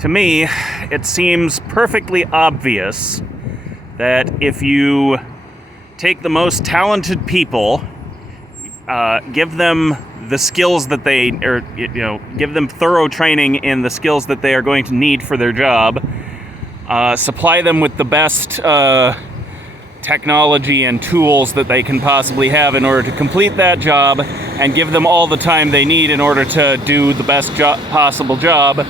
To me, it seems perfectly obvious that if you take the most talented people, give them the skills that give them thorough training in the skills that they are going to need for their job, supply them with the best technology and tools that they can possibly have in order to complete that job, and give them all the time they need in order to do the best possible job,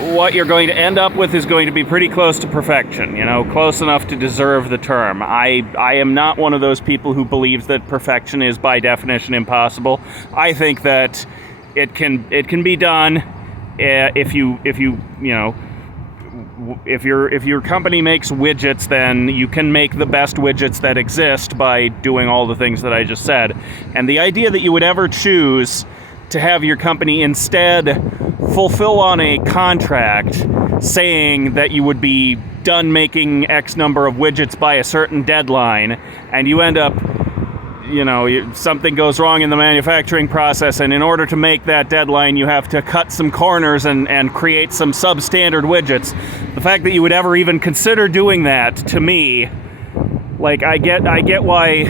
what you're going to end up with is going to be pretty close to perfection, close enough to deserve the term. I am not one of those people who believes that perfection is by definition impossible. I think that it can be done if your company makes widgets, then you can make the best widgets that exist by doing all the things that I just said. And the idea that you would ever choose to have your company instead fulfill on a contract saying that you would be done making X number of widgets by a certain deadline, and you end up, something goes wrong in the manufacturing process, and in order to make that deadline, you have to cut some corners and create some substandard widgets. The fact that you would ever even consider doing that, to me, I get why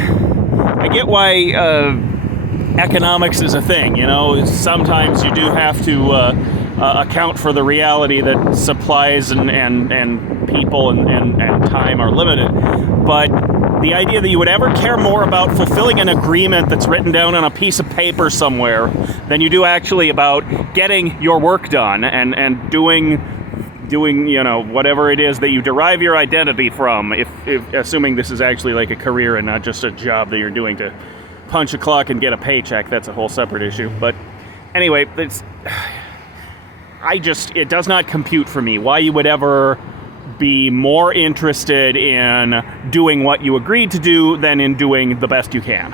economics is a thing. Sometimes you do have to account for the reality that supplies and people and time are limited. But the idea that you would ever care more about fulfilling an agreement that's written down on a piece of paper somewhere than you do actually about getting your work done and doing whatever it is that you derive your identity from, if assuming this is actually like a career and not just a job that you're doing to punch a clock and get a paycheck. That's a whole separate issue. But anyway, it does not compute for me why you would ever be more interested in doing what you agreed to do than in doing the best you can.